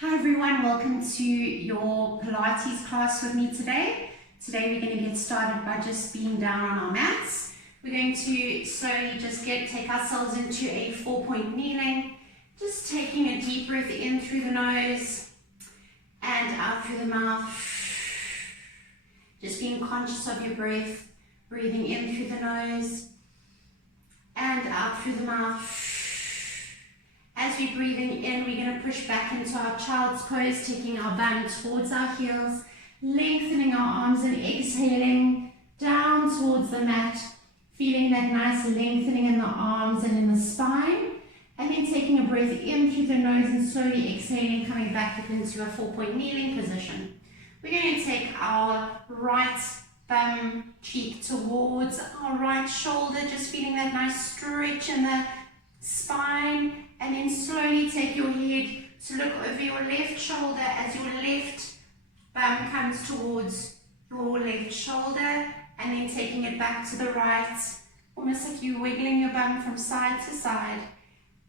Hi everyone, welcome to your Pilates class with me today. Today we're going to get started by just being down on our mats. We're going to slowly just take ourselves into a 4-point kneeling, just taking a deep breath in through the nose and out through the mouth. Just being conscious of your breath, breathing in through the nose and out through the mouth. As we're breathing in, we're going to push back into our child's pose, taking our bum towards our heels, lengthening our arms and exhaling down towards the mat, feeling that nice lengthening in the arms and in the spine, and then taking a breath in through the nose and slowly exhaling, coming back up into a 4-point kneeling position. We're going to take our right bum cheek towards our right shoulder, just feeling that nice stretch in the spine, and then slowly take your head to look over your left shoulder as your left bum comes towards your left shoulder, and then taking it back to the right, almost like you're wiggling your bum from side to side.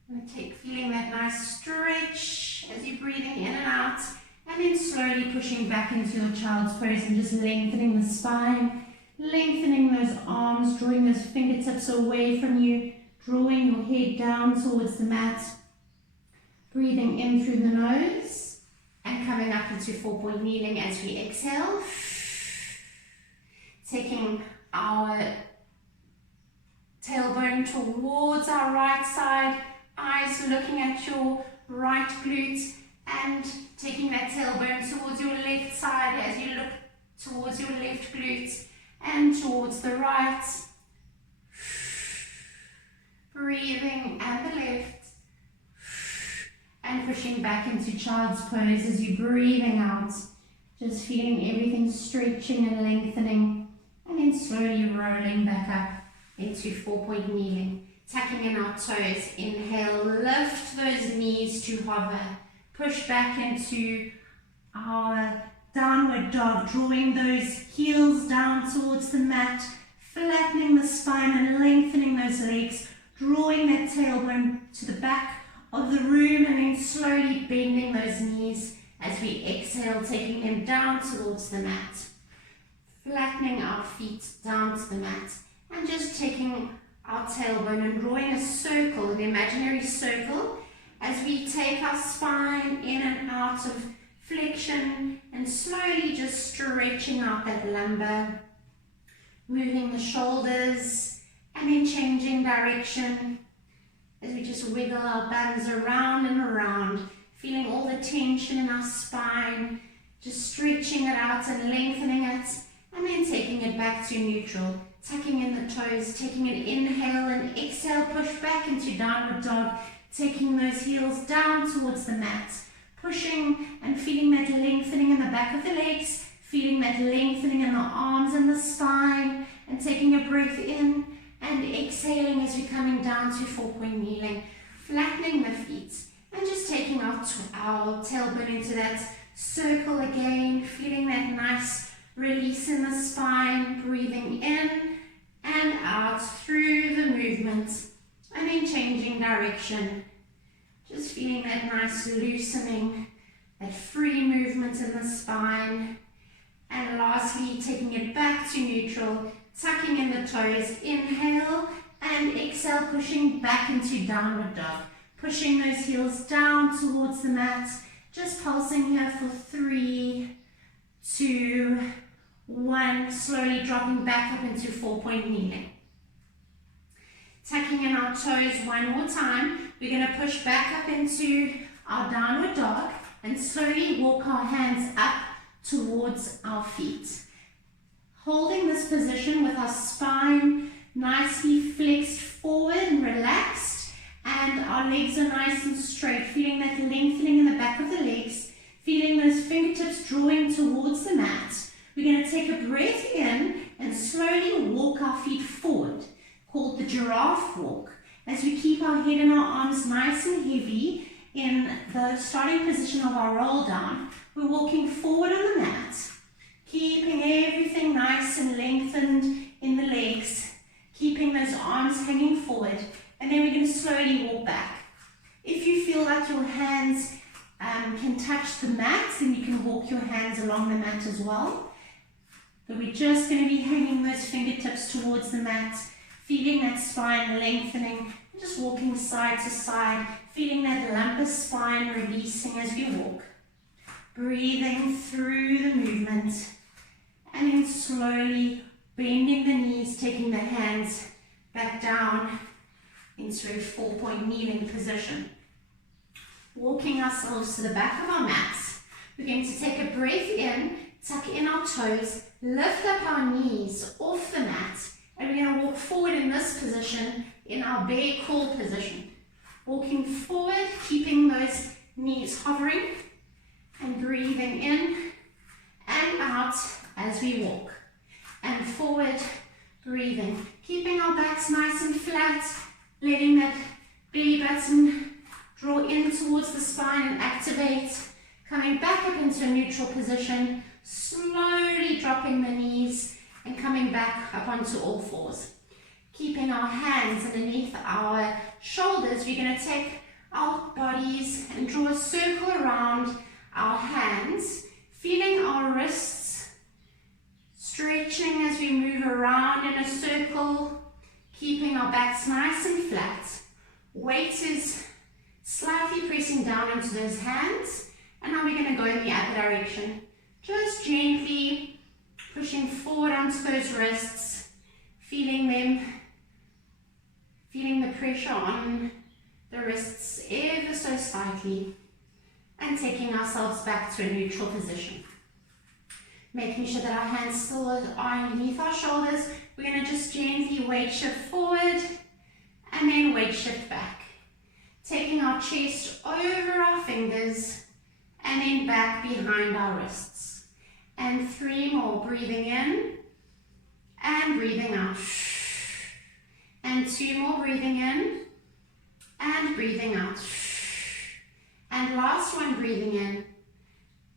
And feeling that nice stretch as you're breathing in and out, and then slowly pushing back into your child's pose and just lengthening the spine, lengthening those arms, drawing those fingertips away from you, drawing your head down towards the mat, breathing in through the nose and coming up into 4-point kneeling as we exhale. Taking our tailbone towards our right side, eyes looking at your right glute, and taking that tailbone towards your left side as you look towards your left glute and towards the right. Breathing and the left, and pushing back into child's pose as you're breathing out, just feeling everything stretching and lengthening, and then slowly rolling back up into 4-point kneeling, tucking in our toes. Inhale, lift those knees to hover, push back into our downward dog, drawing those heels down towards the mat, flattening the spine and lengthening those legs, drawing that tailbone to the back of the room, and then slowly bending those knees as we exhale, taking them down towards the mat, flattening our feet down to the mat, and just taking our tailbone and drawing a circle, an imaginary circle, as we take our spine in and out of flexion and slowly just stretching out that lumbar, moving the shoulders, and then changing direction as we just wiggle our bums around and around, feeling all the tension in our spine, just stretching it out and lengthening it, and then taking it back to neutral, tucking in the toes, taking an inhale and exhale, push back into downward dog, taking those heels down towards the mat, pushing and feeling that lengthening in the back of the legs, feeling that lengthening in the arms and the spine, and taking a breath in and exhaling as we're coming down to 4-point kneeling, flattening the feet and just taking our tailbone into that circle again, feeling that nice release in the spine, breathing in and out through the movement, and then changing direction, just feeling that nice loosening, that free movement in the spine, and lastly taking it back to neutral, tucking in the toes, inhale and exhale, pushing back into downward dog, pushing those heels down towards the mat, just pulsing here for 3, 2, 1, slowly dropping back up into 4-point kneeling. Tucking in our toes one more time, we're going to push back up into our downward dog and slowly walk our hands up towards our feet. Holding this position with our spine nicely flexed forward and relaxed, and our legs are nice and straight, feeling that lengthening in the back of the legs, feeling those fingertips drawing towards the mat. We're going to take a breath in and slowly walk our feet forward, called the giraffe walk, as we keep our head and our arms nice and heavy in the starting position of our roll down. We're walking forward on the mat, keeping everything nice and lengthened in the legs, keeping those arms hanging forward, and then we're going to slowly walk back. If you feel like your hands can touch hands along the mat as well. But we're just going to be hanging those fingertips towards the mat, feeling that spine lengthening, just walking side to side, feeling that lumbar spine releasing as we walk. Breathing through the movement, and then slowly bending the knees, taking the hands back down into a 4-point kneeling position. Walking ourselves to the back of our mats. We're going to take a breath in, tuck in our toes, lift up our knees off the mat, and we're going to walk forward in this position in our bear crawl position. Walking forward, keeping those knees hovering, and breathing in and out as we walk. And forward, breathing. Keeping our backs nice and flat, letting that belly button draw in towards the spine and activate. Coming back up into a neutral position, slowly dropping the knees and coming back up onto all fours. Keeping our hands underneath our shoulders, we're going to take our bodies and draw a circle around our hands, feeling our wrists stretching as we move around in a circle, keeping our backs nice and flat. Weight is slightly pressing down into those hands, and now we're going to go in the other direction. Just gently pushing forward onto those wrists, feeling them, feeling the pressure on the wrists ever so slightly, and taking ourselves back to a neutral position. Making sure that our hands still are underneath our shoulders. We're going to just gently weight shift forward and then weight shift back. Taking our chest over our fingers and then back behind our wrists. And 3 more, breathing in and breathing out. And 2 more, breathing in and breathing out. And last one, breathing in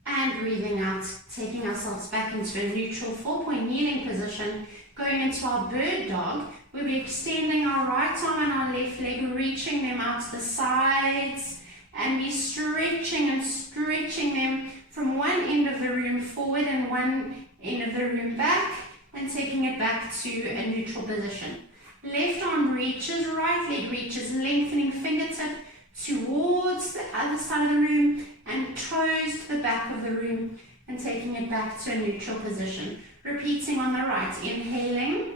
and breathing out, taking ourselves back into a neutral 4-point kneeling position, going into our bird dog. We'll be extending our right arm and our left leg, reaching them out to the sides, and be stretching and stretching them from one end of the room forward and one end of the room back, and taking it back to a neutral position. Left arm reaches, right leg reaches, lengthening fingertip towards the other side of the room and toes to the back of the room, and taking it back to a neutral position. Repeating on the right, inhaling,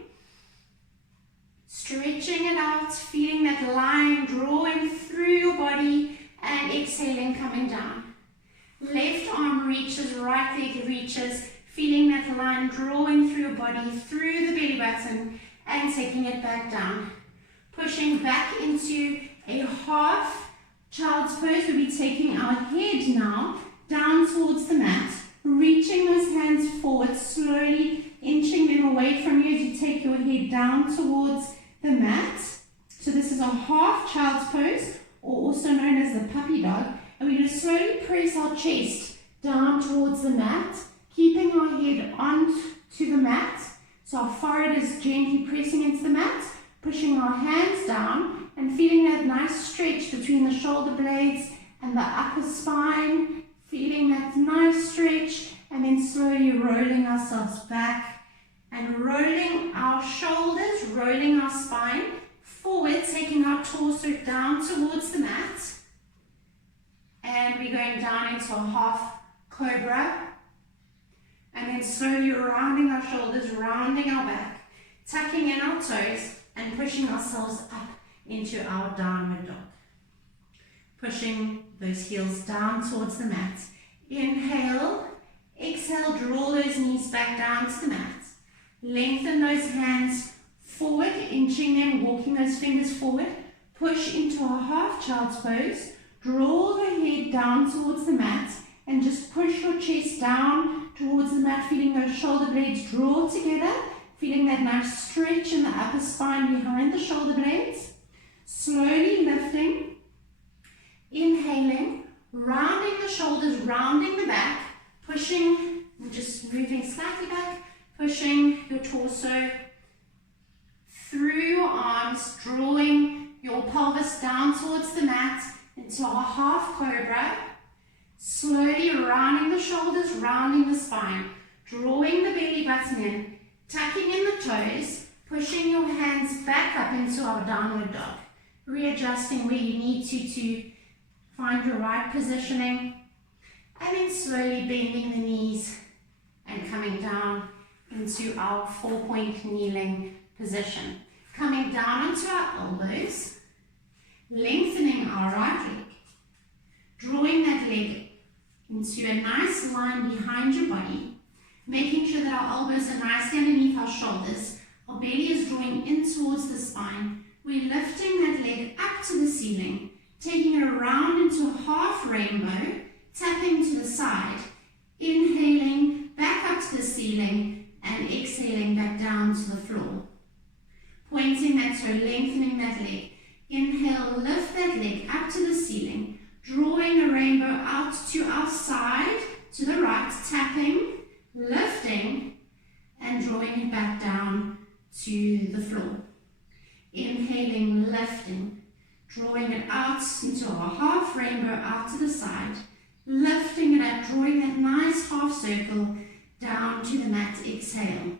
stretching it out, feeling that line drawing through your body, and exhaling, coming down. Left arm reaches, right leg reaches, feeling that line drawing through your body, through the belly button, and taking it back down. Pushing back into a half child's pose. We'll be taking our head now down towards the mat, reaching those hands forward, slowly inching them away from you as you take your head down towards the mat. So this is a half child's pose, or also known as the puppy dog. And we're going to slowly press our chest down towards the mat, keeping our head onto the mat. So our forehead is gently pressing into the mat, pushing our hands down, and feeling that nice stretch between the shoulder blades and the upper spine, feeling that nice stretch, and then slowly rolling ourselves back and rolling our shoulders, rolling our spine forward, taking our torso down towards the mat. And we're going down into a half cobra, and then slowly rounding our shoulders, rounding our back, tucking in our toes, and pushing ourselves up into our downward dog. Pushing those heels down towards the mat. Inhale, exhale, draw those knees back down to the mat. Lengthen those hands forward, inching them, walking those fingers forward. Push into our half child's pose. Draw the head down towards the mat and just push your chest down towards the mat, feeling those shoulder blades draw together, feeling that nice stretch in the upper spine behind the shoulder blades. Slowly lifting, inhaling, rounding the shoulders, rounding the back, pushing, and just moving slightly back, pushing your torso through your arms, drawing your pelvis down towards the mat into a half cobra, Slowly rounding the shoulders, rounding the spine, drawing the belly button in, tucking in the toes, pushing your hands back up into our downward dog. Readjusting where you need to find your right positioning. And then slowly bending the knees and coming down into our 4-point kneeling position. Coming down onto our elbows, lengthening our right leg, drawing that leg into a nice line behind your body, making sure that our elbows are nicely underneath our shoulders, our belly is drawing in towards the spine. We're lifting that leg up to the ceiling, taking it around into a half rainbow, tapping to the side, inhaling back up to the ceiling and exhaling back down to the floor. Pointing that toe, lengthening that leg. Inhale, lift that leg up to the ceiling, drawing a rainbow out to our side, to the right, tapping, lifting, and drawing it back down to the floor. Inhaling, lifting, drawing it out into our half rainbow out to the side, lifting it up, drawing that nice half circle down to the mat. Exhale.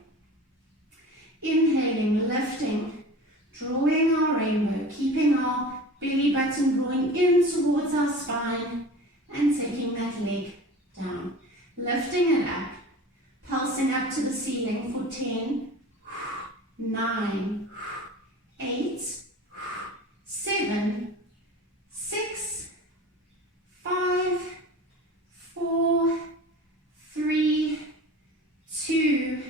Inhaling, lifting, drawing our rainbow, keeping our belly button drawing in towards our spine and taking that leg down. Lifting it up, pulsing up to the ceiling for 10, 9, 8, 7, 6, 5, 4, 3, 2,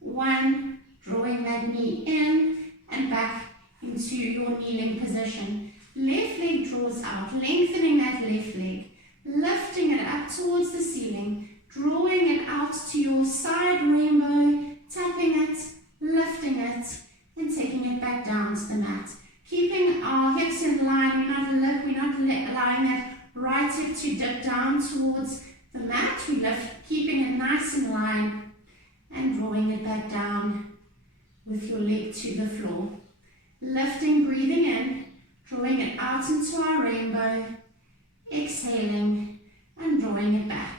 1. Drawing that knee in and back into your kneeling position. Left leg draws out, lengthening that left leg, lifting it up towards the ceiling, drawing it out to your side rainbow, tapping it, lifting it, and taking it back down to the mat. Keeping our hips in line, we're not allowing that right hip to dip down towards the mat. We lift, keeping it nice in line, and drawing it back down with your leg to the floor. Lifting, breathing in, drawing it out into our rainbow, exhaling, and drawing it back.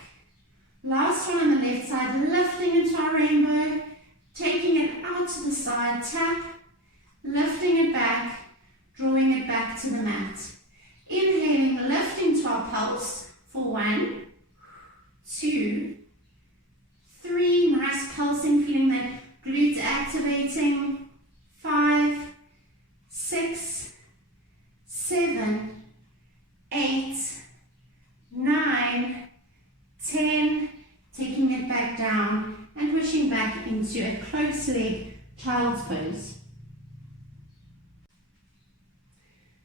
Last one on the left side, lifting into our rainbow, taking it out to the side, tap, lifting it back, drawing it back to the mat. Inhaling, lifting to our pulse for 1, 2, 3, nice pulsing, feeling that glutes activating, 5, 6, 7, 8, 9, 10, taking it back down and pushing back into a close leg child's pose.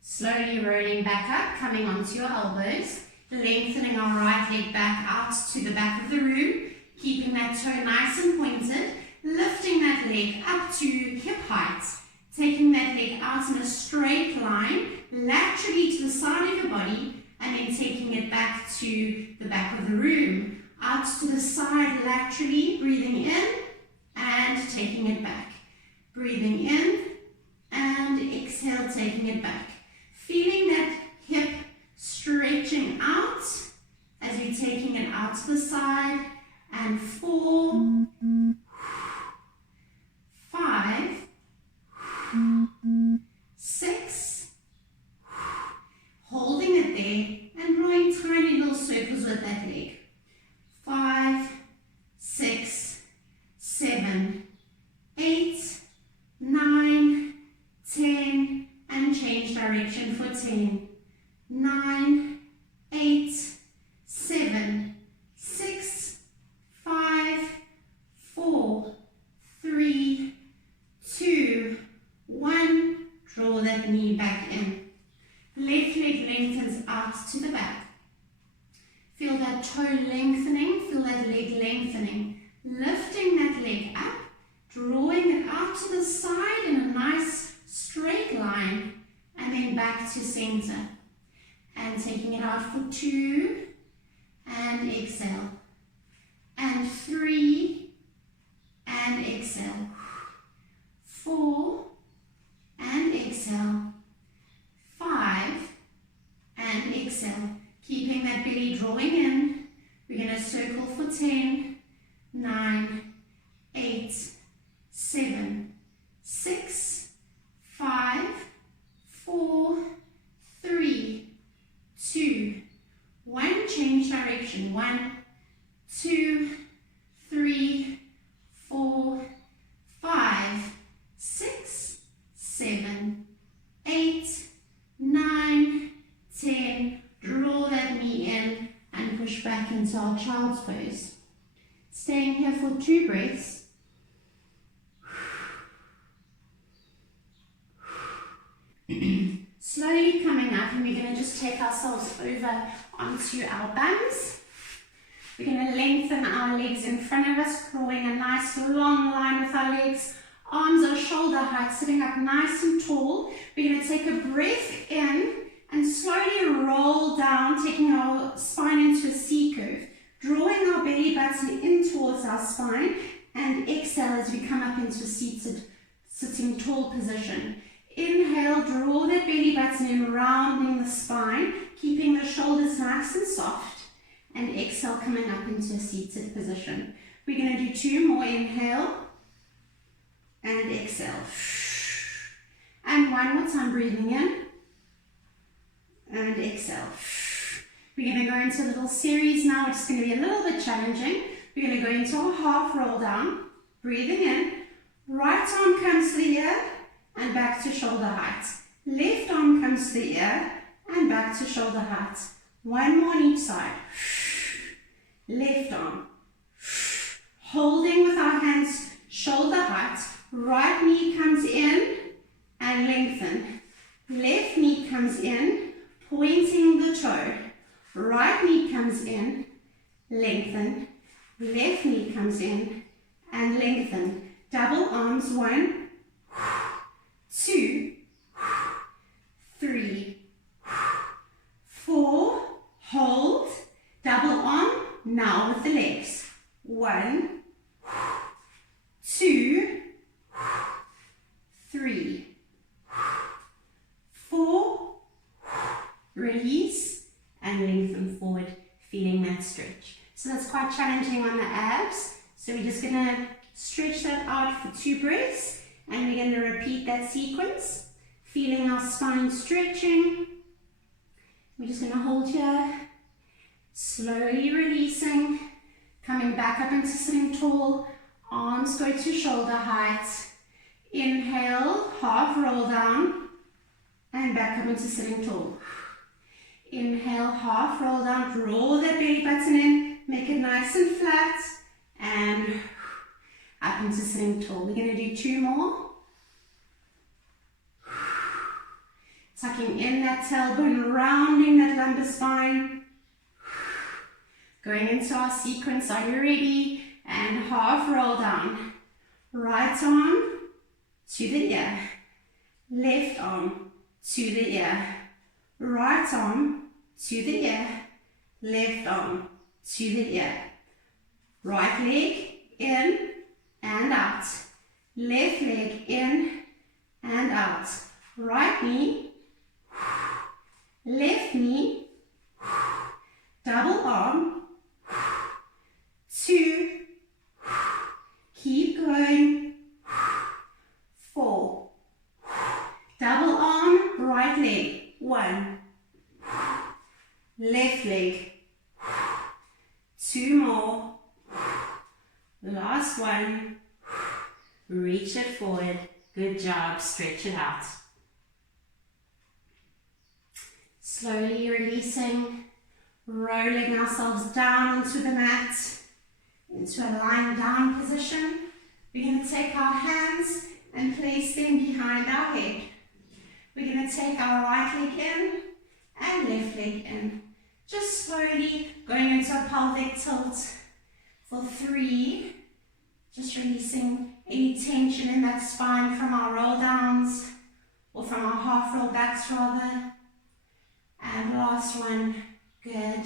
Slowly rolling back up, coming onto your elbows, lengthening our right leg back out to the back of the room, keeping that toe nice and pointed, lifting that leg up to hip height, taking that leg out in a straight line, laterally to the side of your body, and then taking it back to the back of the room, out to the side laterally, breathing in and taking it back. Breathing in and exhale, taking it back. Feeling that hip stretching out as you're taking it out to the side, and 4, 5, 6, holding it there and drawing tiny little circles with that leg. 5, 6, 7, 8, 9, 10, and change direction for 10, 9, 8, 7, 6, 5, 4, 3, 2, 1. Draw that knee back in. Left leg lengthens out to the back. Feel that toe lengthening, feel that leg lengthening. Lifting that leg up, drawing it out to the side in a nice straight line, and then back to center. And taking it out for 2, and exhale. And 3, and exhale. 4, and exhale. 5, and exhale. Keeping that belly drawing in. We're going to circle for 10, 9, 8, 7, 6, 5, 4, 3, 2, 1. Change direction. 1, 2, 3, 4, 5, 6, 7, 8, 9, 10. Draw that knee in and push back into our child's pose. Staying here for 2 breaths. Slowly coming up, and we're going to just take ourselves over onto our bums. We're going to lengthen our legs in front of us, drawing a nice long line with our legs. Arms are shoulder height, sitting up nice and tall. We're going to take a breath in and slowly roll down, taking our spine into a C curve, drawing our belly button in towards our spine, and exhale as we come up into a sitting tall position. Inhale, draw that belly button in, rounding the spine, keeping the shoulders nice and soft, and exhale, coming up into a seated position. We're going to do 2 more. Inhale and exhale. And 1 more time, breathing in and exhale. We're going to go into a little series now, which is going to be a little bit challenging. We're going to go into a half roll down, breathing in. Right arm comes to the ear and back to shoulder height. Left arm comes to the ear and back to shoulder height. 1 more on each side. Left arm. Holding with our hands shoulder height. Right knee comes in and lengthen. Left knee comes in, pointing the toe. Right knee comes in, lengthen. Left knee comes in and lengthen. Double arms. 1, 2, 3, 4. Hold. Double arm. Now with the legs. 1, 2, 3, 4. Release and lengthen forward, feeling that stretch. So that's quite challenging on the abs. So we're just going to stretch that out for 2 breaths, and we're going to repeat that sequence, feeling our spine stretching. We're just going to hold here, slowly releasing, coming back up into sitting tall. Arms go to shoulder height. Inhale, half roll down, and back up into sitting tall. Inhale, half roll down, draw that belly button in, make it nice and flat, and up into sitting tall. We're going to do 2 more. Tucking in that tailbone, rounding that lumbar spine. Going into our sequence, are you ready? And half roll down. Right arm to the ear. Left arm to the ear. Right arm to the ear. Left arm to the ear. Right leg in and out. Left leg in and out. Right knee. Left knee. Double arm. 2. Keep going. 4. Double arm, right leg. 1. Left leg. 2 more. Last one. Reach it forward. Good job. Stretch it out. Slowly releasing, rolling ourselves down onto the mat, into a lying down position. We're going to take our hands and place them behind our head. We're going to take our right leg in and left leg in. Just slowly going into a pelvic tilt for 3. Just releasing any tension in that spine from our roll downs or from our half roll backs rather. And last one. Good.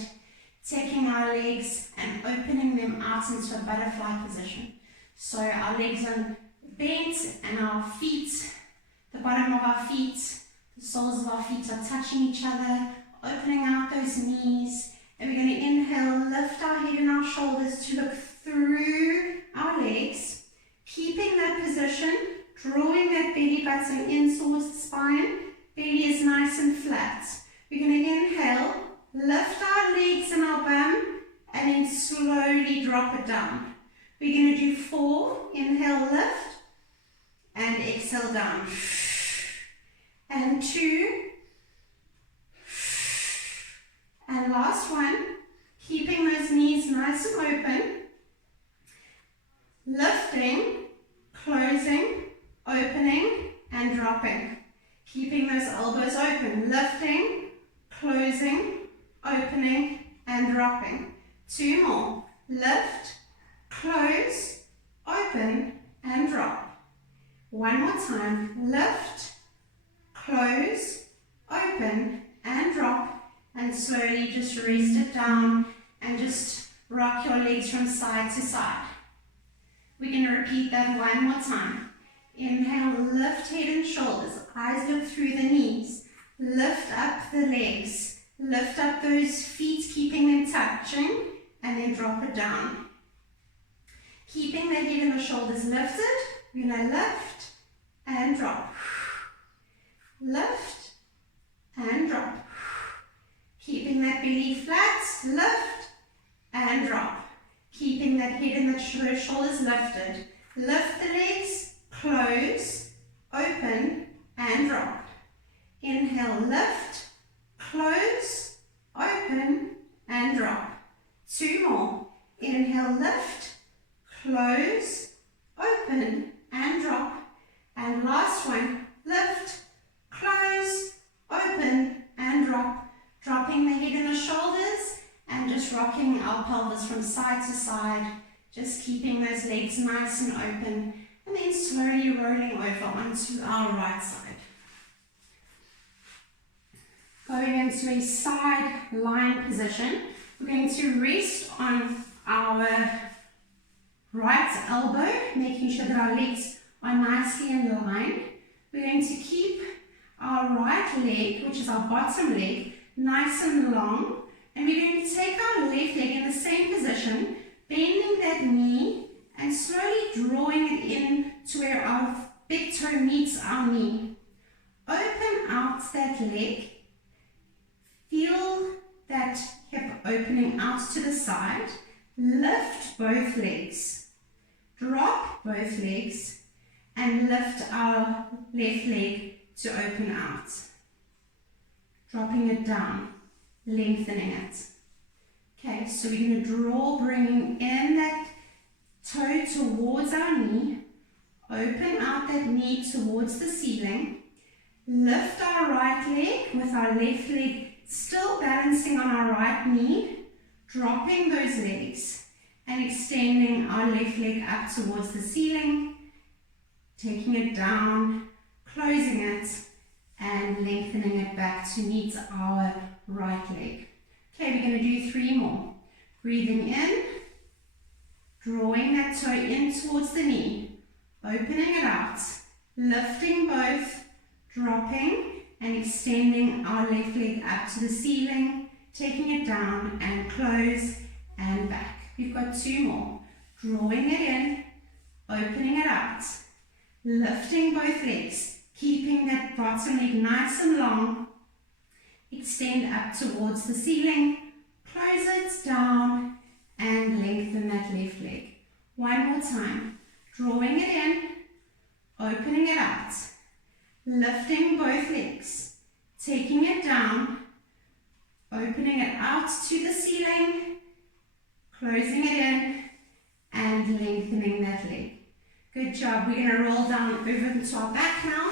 Taking our legs and opening them out into a butterfly position. So our legs are bent and our feet, the bottom of our feet, the soles of our feet are touching each other, opening out those knees And we're going to inhale, lift our head and our shoulders to look through our legs, keeping that position, drawing that belly button in towards the spine. Belly is nice and flat. We're going to inhale, lift our legs and our bum, and then slowly drop it down. We're going to do 4. Inhale, lift, and exhale down. And 2. And last one, keeping those knees nice and open. Lifting, closing, opening, and dropping. Keeping those elbows open. Lifting, closing, opening, and dropping. 2 more. Lift, close, open, and drop. 1 more time. Lift, close, open, and drop. And slowly just rest it down and just rock your legs from side to side. We're going to repeat that 1 more time. Inhale, lift head and shoulders. Eyes look through the knees. Lift up the legs. Lift up those feet, keeping them touching, and then drop it down. Keeping the head and the shoulders lifted, we're going to lift and drop. Lift and drop. Keeping that belly flat, lift and drop. Keeping that head and the shoulders lifted. Lift the legs, close, open, and drop. Inhale, lift, close, open, and drop. 2 more. Inhale, lift, close, open, and drop. And last one, lift, close, open, and drop. Dropping the head and the shoulders and just rocking our pelvis from side to side, just keeping those legs nice and open, and then slowly rolling over onto our right side. Going into a side lying position, we're going to rest on our right elbow, making sure that our legs are nicely in line. We're going to keep our right leg, which is our bottom leg, nice and long, and we're going to take our left leg in the same position, bending that knee and slowly drawing it in to where our big toe meets our knee. Open out that leg, feel that hip opening out to the side, lift both legs, drop both legs, and lift our left leg to open out. Dropping it down, lengthening it. Okay, so we're going to draw, bringing in that toe towards our knee, open out that knee towards the ceiling, lift our right leg with our left leg still balancing on our right knee, dropping those legs and extending our left leg up towards the ceiling, taking it down, closing it, and lengthening it back to meet our right leg. Okay, we're going to do 3 more. Breathing in, drawing that toe in towards the knee, opening it out, lifting both, dropping and extending our left leg up to the ceiling, taking it down and close and back. We've got 2 more. Drawing it in, opening it out, lifting both legs, keeping that bottom leg nice and long, extend up towards the ceiling, close it down and lengthen that left leg. 1 more time. Drawing it in, opening it out, lifting both legs, taking it down, opening it out to the ceiling, closing it in and lengthening that leg. Good job. We're going to roll down over into our back now.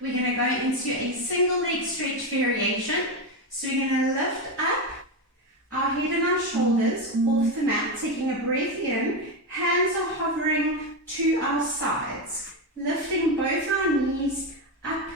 We're going to go into a single leg stretch variation. So we're going to lift up our head and our shoulders off the mat, taking a breath in. Hands are hovering to our sides, lifting both our knees up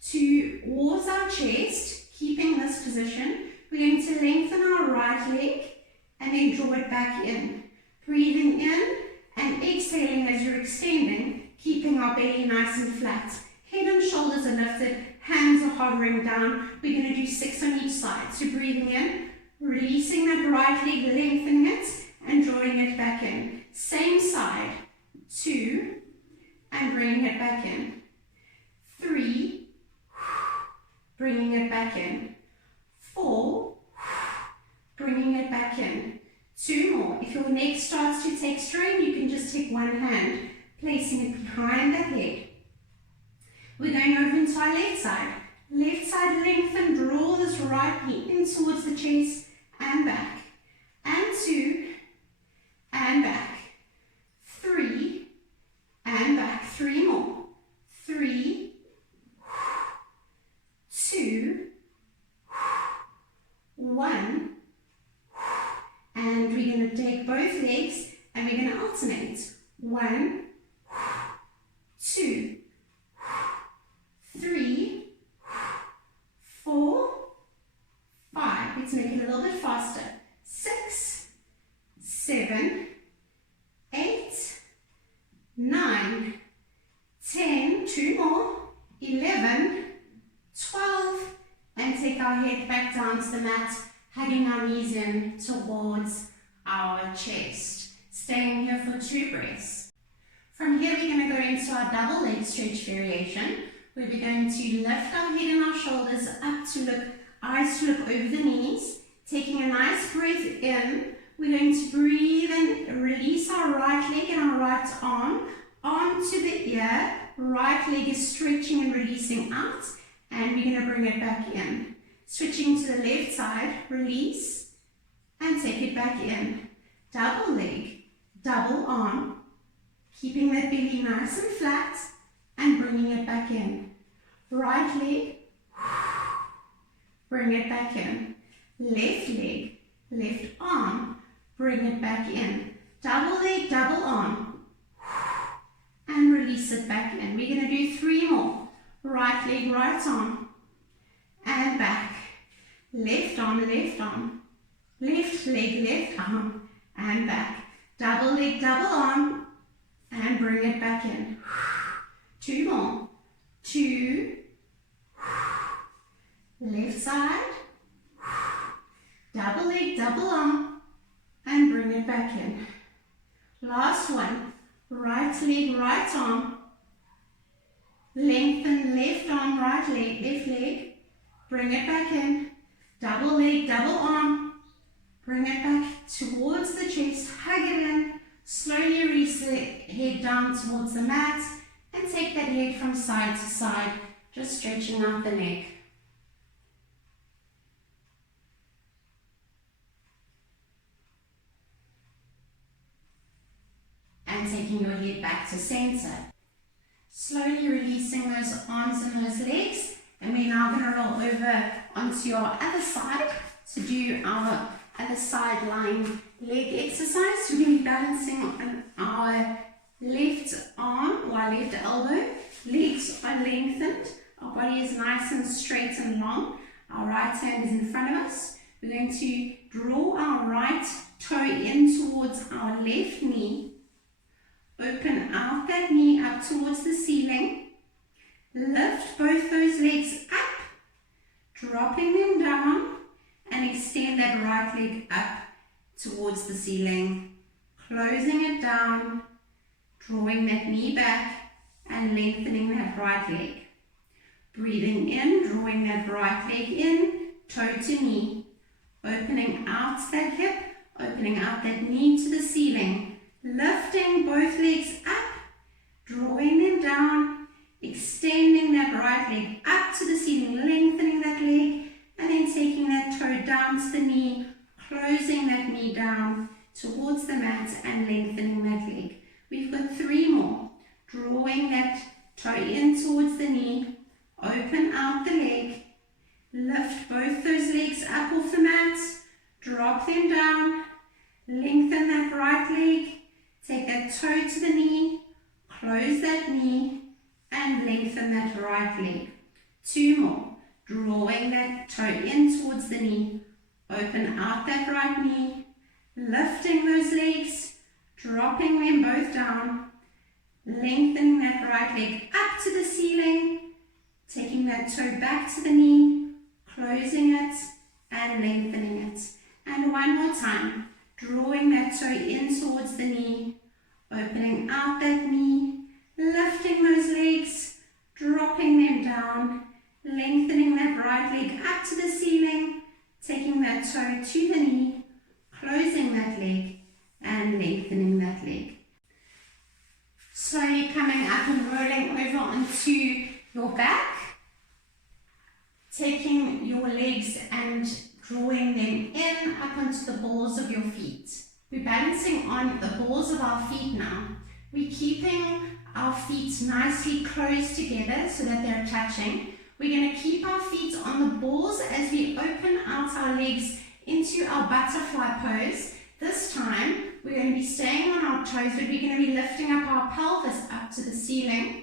towards our chest, keeping this position. We're going to lengthen our right leg and then draw it back in. Breathing in and exhaling as you're extending, keeping our belly nice and flat. Head and shoulders are lifted, hands are hovering down. We're going to do 6 on each side. So breathing in, releasing that right leg, lengthening it, and drawing it back in. Same side. 2, and bringing it back in. 3, bringing it back in. 4, bringing it back in. 2 more. If your neck starts to take strain, you can just take one hand, placing it behind that head. We're going over into our left side. Left side lengthen, draw this right knee in towards the chest and back. And 2, and back. 3, and back. 3 more. 3, 2, 1. And we're going to take both legs and we're going to alternate. 1, 2, 3, 4, 5. Let's make it a little bit faster. 6, 7, 8, 9, 10, 2 more, 11, 12, and take our head back down to the mat, hugging our knees in towards our chest. Staying here for 2 breaths. From here, we're going to go into our double leg stretch variation, where we're going to lift our head and our shoulders up to look, eyes to look over the knees. Taking a nice breath in, we're going to breathe and release our right leg and our right arm onto the ear. Right leg is stretching and releasing out, and we're going to bring it back in. Switching to the left side, release, and take it back in. Double leg, double arm, keeping that belly nice and flat, and bringing it back in. Right leg, bring it back in. Left leg, left arm, bring it back in. Double leg, double arm, and release it back in. We're going to do 3 more. Right leg, right arm, and back. Left arm, left arm, left leg, left arm, and back. Double leg, double arm, and bring it back in. 2 more. 2, left side, double leg, double arm, and bring it back in. Last one. Right leg, right arm, lengthen left arm, right leg, left leg, bring it back in. Double leg, double arm, bring it back towards the chest, hug it in, slowly release the head down towards the mat, and take that head from side to side, just stretching out the neck. And taking your head back to center. Slowly releasing those arms and those legs, and we're now going to roll over onto your other side to do our other side lying leg exercise. We're going to be balancing on our left arm or our left elbow. Legs are lengthened. Our body is nice and straight and long. Our right hand is in front of us. We're going to draw our right toe in towards our left knee. Open out that knee up towards the ceiling. Lift both those legs up, dropping them down, and extend that right leg up towards the ceiling. Closing it down, drawing that knee back, and lengthening that right leg. Breathing in, drawing that right leg in, toe to knee. Opening out that hip, opening out that knee to the ceiling. Lifting both legs up, drawing them down, extending that right leg up to the ceiling, lengthening that leg, and then taking that toe down to the knee, closing that knee down towards the mat and lengthening that leg. We've got 3 more. Drawing that toe in towards the knee, open out the leg, lift both those legs up off the mat, drop them down, lengthen that right leg, take that toe to the knee, close that knee, and lengthen that right leg. 2 more. Drawing that toe in towards the knee, open out that right knee, lifting those legs, dropping them both down, lengthening that right leg up to the ceiling, Taking that toe back to the knee, closing it and lengthening it. And one more time, drawing that toe in towards the knee, opening out that knee, lifting those legs, dropping them down, lengthening that right leg up to the ceiling, taking that toe to the knee, closing that leg and lengthening that leg. Slowly coming up and rolling over onto your back, taking your legs and drawing them in up onto the balls of your feet. We're balancing on the balls of our feet now. We're keeping our feet nicely close together so that they're touching. We're going to keep our feet on the balls as we open out our legs into our butterfly pose. This time, we're going to be staying on our toes, but we're going to be lifting up our pelvis up to the ceiling.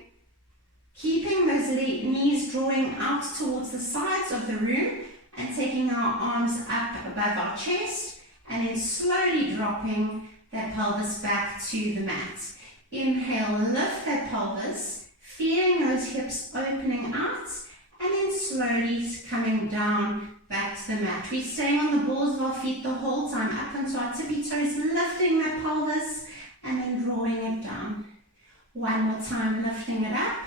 Keeping those knees drawing out towards the sides of the room and taking our arms up above our chest and then slowly dropping that pelvis back to the mat. Inhale, lift that pelvis, feeling those hips opening out and then slowly coming down back to the mat. We're staying on the balls of our feet the whole time, up onto our tippy toes, lifting that pelvis and then drawing it down. One more time, lifting it up,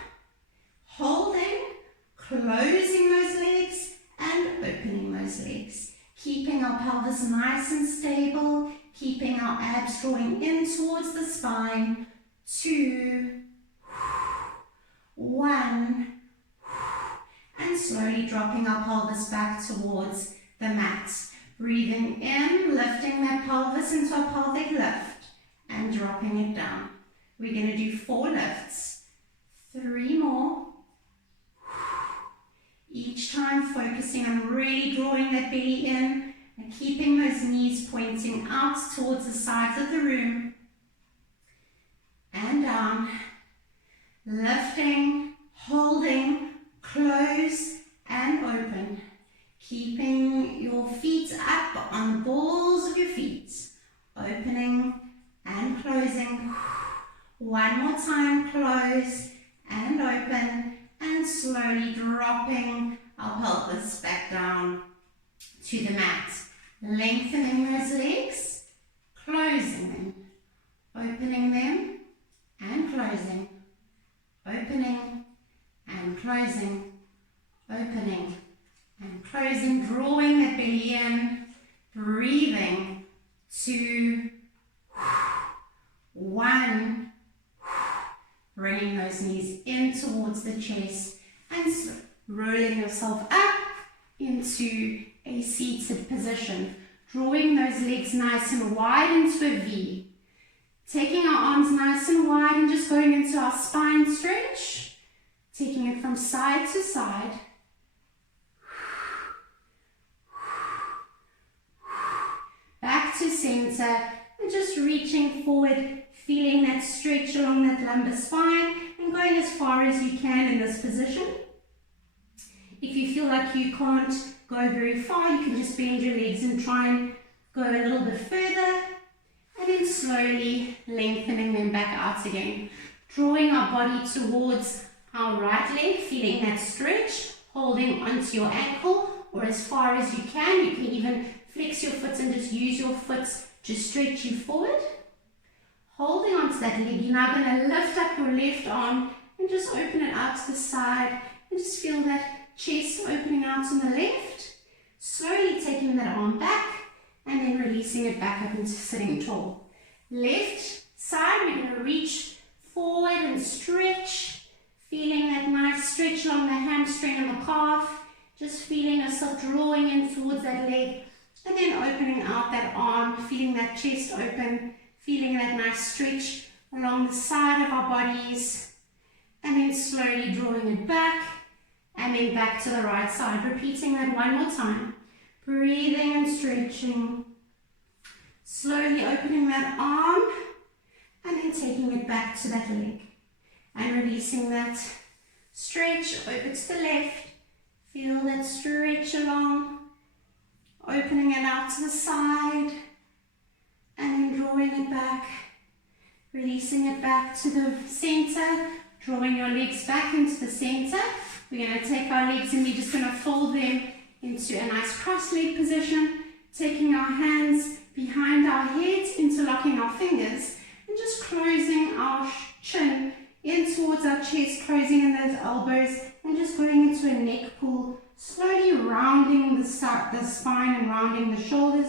holding, closing those legs and opening those legs. Keeping our pelvis nice and stable, keeping our abs drawing in towards the spine. 2, 1, and slowly dropping our pelvis back towards the mat. Breathing in, lifting that pelvis into a pelvic lift and dropping it down. We're going to do 4 lifts, 3 more. Each time focusing on really drawing that belly in and keeping those knees pointing out towards the sides of the room. And down, lifting, holding, close and open. Keeping your feet up on the balls of your feet. Opening and closing. One more time, close and open. And slowly dropping our pelvis back down to the mat. Lengthening those legs, closing them, opening them and closing, opening and closing, opening and closing, drawing that belly in, breathing, 2, 1, bringing those knees in towards the chest and rolling yourself up into a seated position, drawing those legs nice and wide into a V. Taking our arms nice and wide and just going into our spine stretch, taking it from side to side. Back to center and just reaching forward, feeling that stretch along that lumbar spine and going as far as you can in this position. If you feel like you can't go very far, you can just bend your legs and try and go a little bit further and then slowly lengthening them back out again. Drawing our body towards our right leg, feeling that stretch, holding onto your ankle or as far as you can. You can even flex your foot and just use your foot to stretch you forward. Holding onto that leg, you're now going to lift up your left arm and just open it out to the side and just feel that chest opening out on the left. Slowly taking that arm back and then releasing it back up into sitting tall. Left side, we're going to reach forward and stretch, feeling that nice stretch along the hamstring and the calf, just feeling yourself drawing in towards that leg and then opening out that arm, feeling that chest open, feeling that nice stretch along the side of our bodies and then slowly drawing it back and then back to the right side. Repeating that one more time. Breathing and stretching. Slowly opening that arm and then taking it back to that leg. And releasing that stretch over to the left. Feel that stretch along. Opening it out to the side. And then drawing it back. Releasing it back to the center. Drawing your legs back into the center. We're going to take our legs and we're just going to fold them into a nice cross-leg position, taking our hands behind our head, interlocking our fingers, and just closing our chin in towards our chest, closing in those elbows, and just going into a neck pull, slowly rounding the spine and rounding the shoulders,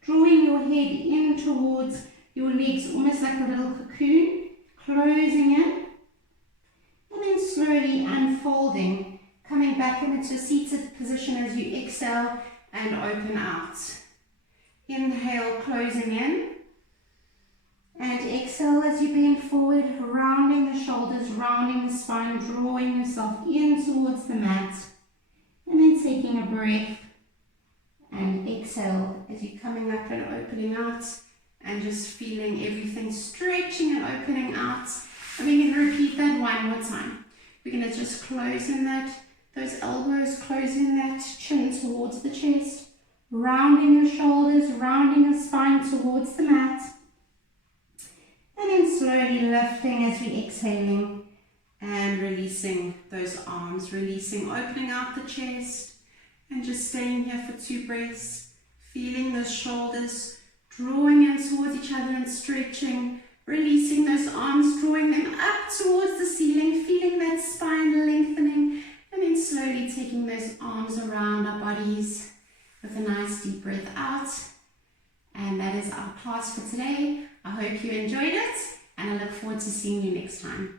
drawing your head in towards your legs, almost like a little cocoon, closing in, and then slowly unfolding, coming back into a seated position as you exhale and open out. Inhale, closing in, and exhale as you bend forward, rounding the shoulders, rounding the spine, drawing yourself in towards the mat, and then taking a breath and exhale as you're coming up and opening out, and just feeling everything stretching and opening out. And we're going to repeat that one more time. We're going to just close in those elbows, closing that chin towards the chest, rounding your shoulders, rounding your spine towards the mat, and then slowly lifting as we're exhaling and releasing those arms, releasing, opening out the chest, and just staying here for 2 breaths, feeling those shoulders drawing in towards each other and stretching, releasing those arms, drawing them up towards the ceiling, feeling that spine lengthening, and then slowly taking those arms around our bodies with a nice deep breath out. And that is our class for today. I hope you enjoyed it, and I look forward to seeing you next time.